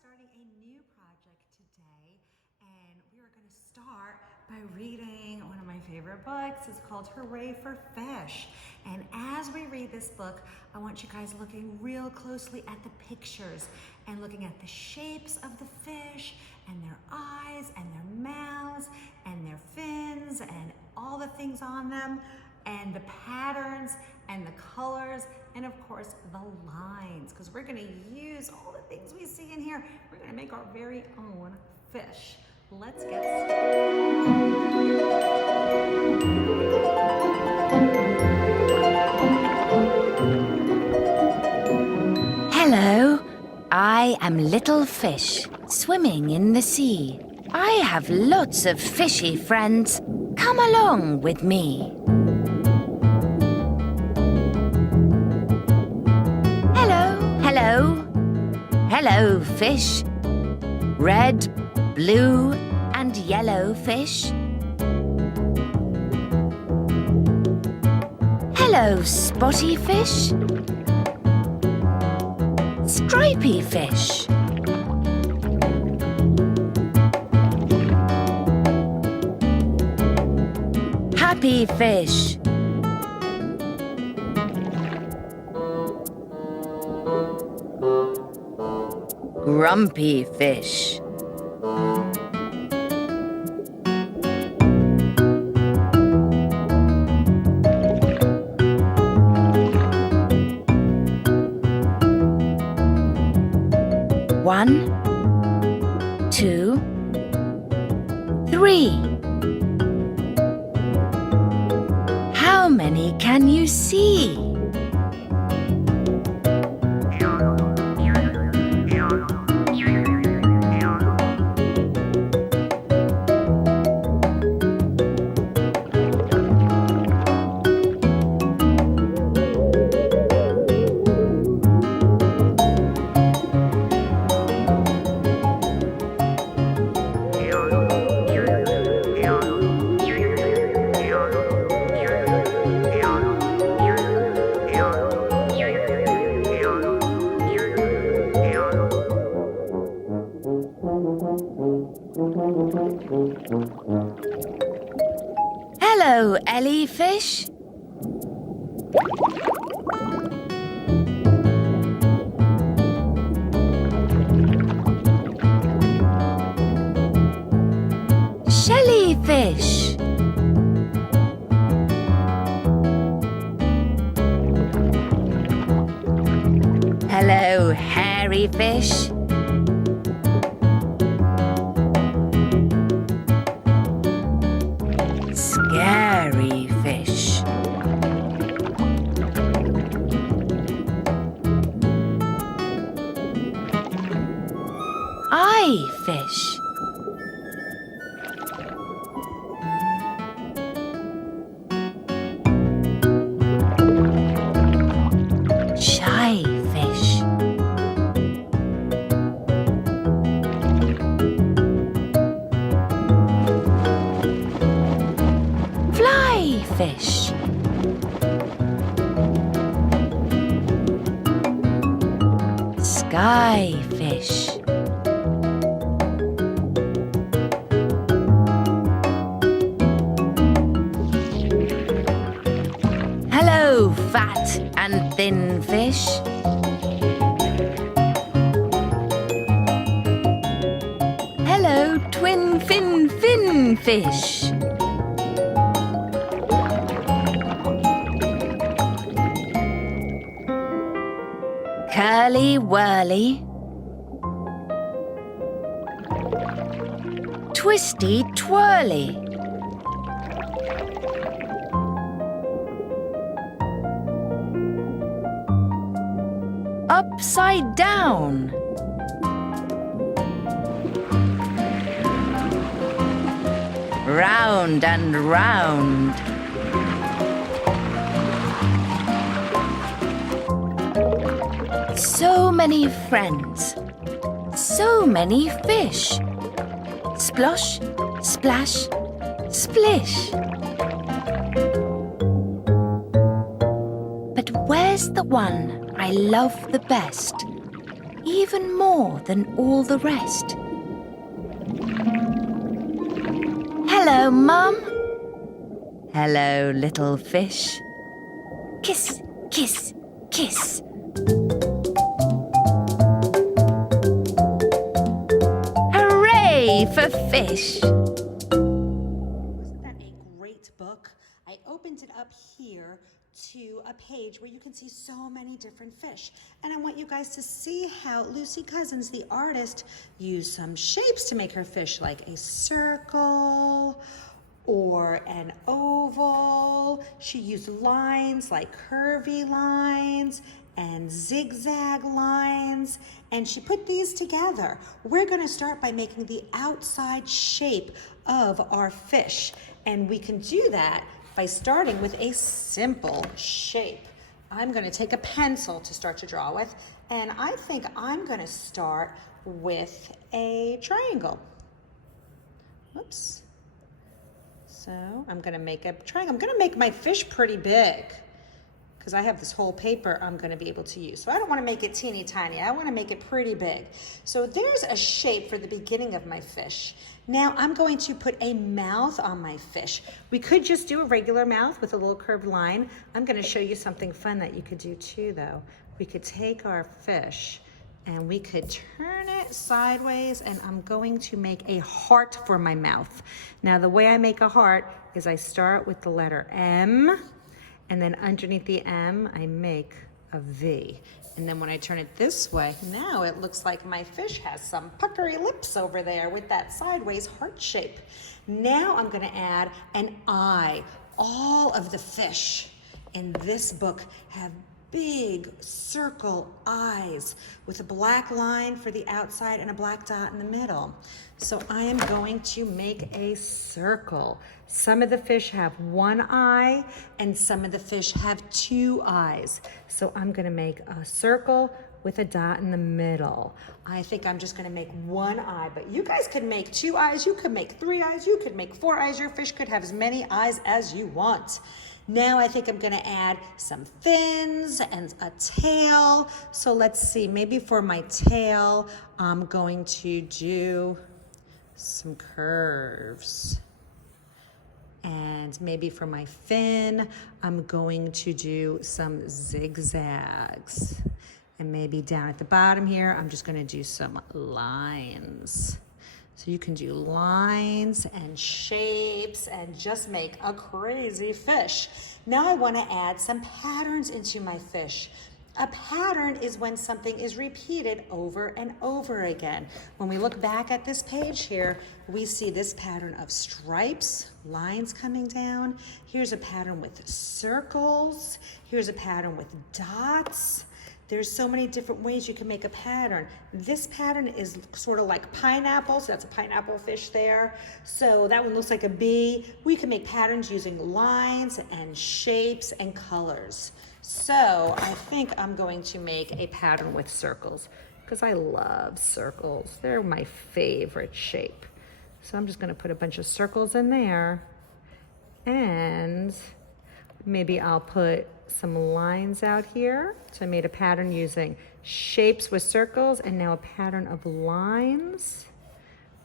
starting a new project today, and we are going to start by reading one of my favorite books. It's called Hooray for Fish. And as we read this book, I want you guys looking real closely at the pictures and looking at the shapes of the fish and their eyes and their mouths and their fins and all the things on them and the patterns and the colors and of course the lines, because we're going to use all the things we see in here. We're going to make our very own fish. Let's get started. Hello, I am Little Fish, swimming in the sea. I have lots of fishy friends. Come along with me. Hello. Hello, fish. Red, blue, and yellow fish. Hello, spotty fish. Stripy fish. Happy fish. Grumpy fish. One, two, three. How many can you see? Hello, Ellie fish. Shelly fish. Hello, hairy fish. Scary fish. Eye fish. Shy fish. Fly fish. Sky fish. Hello, fat and thin fish. Hello, twin fin fish. Curly whirly. Twisty twirly. Upside down. Round and round. So many friends. So many fish. Splosh, splash, splish. But where's the one I love the best? even more than all the rest. Hello, Mum. Hello, little fish. Kiss, kiss, kiss. Hooray for fish! Wasn't that a great book? I opened it up here to a page where you can see so many different fish. And I want you guys to see how Lucy Cousins, the artist, used some shapes to make her fish, like a circle or an oval. She used lines like curvy lines and zigzag lines, and she put these together. We're gonna start by making the outside shape of our fish, and we can do that by starting with a simple shape. I'm gonna take a pencil to start to draw with, and I think I'm gonna start with a triangle. Oops. So I'm gonna make a triangle. I'm gonna make my fish pretty big because I have this whole paper I'm gonna be able to use. So I don't wanna make it teeny tiny. I wanna make it pretty big. So there's a shape for the beginning of my fish. Now I'm going to put a mouth on my fish. We could just do a regular mouth with a little curved line. I'm gonna show you something fun that you could do too though. We could take our fish and we could turn it sideways, and I'm going to make a heart for my mouth. Now the way I make a heart is I start with the letter M, and then underneath the M, I make a V. And then when I turn it this way, now it looks like my fish has some puckery lips over there with that sideways heart shape. Now I'm gonna add an eye. All of the fish in this book have big circle eyes with a black line for the outside and a black dot in the middle. So I am going to make a circle. Some of the fish have one eye and some of the fish have two eyes. So I'm gonna make a circle with a dot in the middle. I think I'm just gonna make one eye, but you guys could make two eyes, you could make three eyes, you could make four eyes. Your fish could have as many eyes as you want. Now I think I'm gonna add some fins and a tail. So let's see, maybe for my tail, I'm going to do some curves. And maybe for my fin, I'm going to do some zigzags. And maybe down at the bottom here, I'm just gonna do some lines. So you can do lines and shapes and just make a crazy fish. Now I want to add some patterns into my fish. A pattern is when something is repeated over and over again. When we look back at this page here, we see this pattern of stripes, lines coming down. Here's a pattern with circles. Here's a pattern with dots. There's so many different ways you can make a pattern. This pattern is sort of like pineapple, so that's a pineapple fish there. So that one looks like a bee. We can make patterns using lines and shapes and colors. So I think I'm going to make a pattern with circles because I love circles. They're my favorite shape. So I'm just gonna put a bunch of circles in there, and maybe I'll put some lines out here. So I made a pattern using shapes with circles, and now a pattern of lines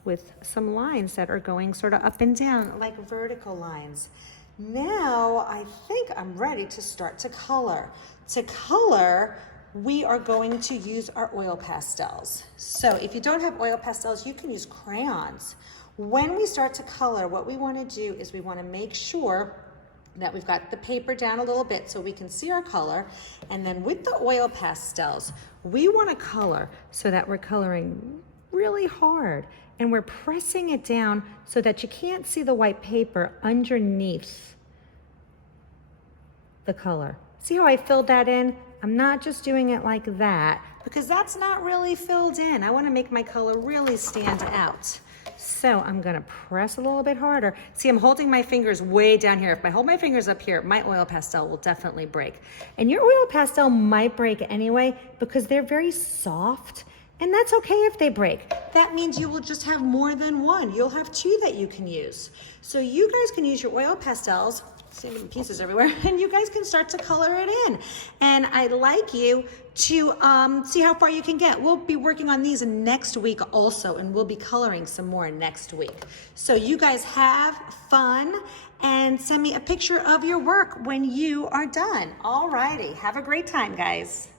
with some lines that are going sort of up and down like vertical lines. Now I think I'm ready to start to color. To color, we are going to use our oil pastels. So if you don't have oil pastels, you can use crayons. When we start to color, what we want to do is we want to make sure that we've got the paper down a little bit so we can see our color. And then with the oil pastels, we want to color so that we're coloring really hard. And we're pressing it down so that you can't see the white paper underneath the color. See how I filled that in? I'm not just doing it like that because that's not really filled in. I want to make my color really stand out. So I'm gonna press a little bit harder. See, I'm holding my fingers way down here. If I hold my fingers up here, my oil pastel will definitely break. And your oil pastel might break anyway because they're very soft, and that's okay if they break. That means you will just have more than one. You'll have two that you can use. So you guys can use your oil pastels seeing pieces everywhere, and you guys can start to color it in. And I'd like you to see how far you can get. We'll be working on these next week also, and we'll be coloring some more next week. So you guys have fun, and send me a picture of your work when you are done. All righty, have a great time, guys.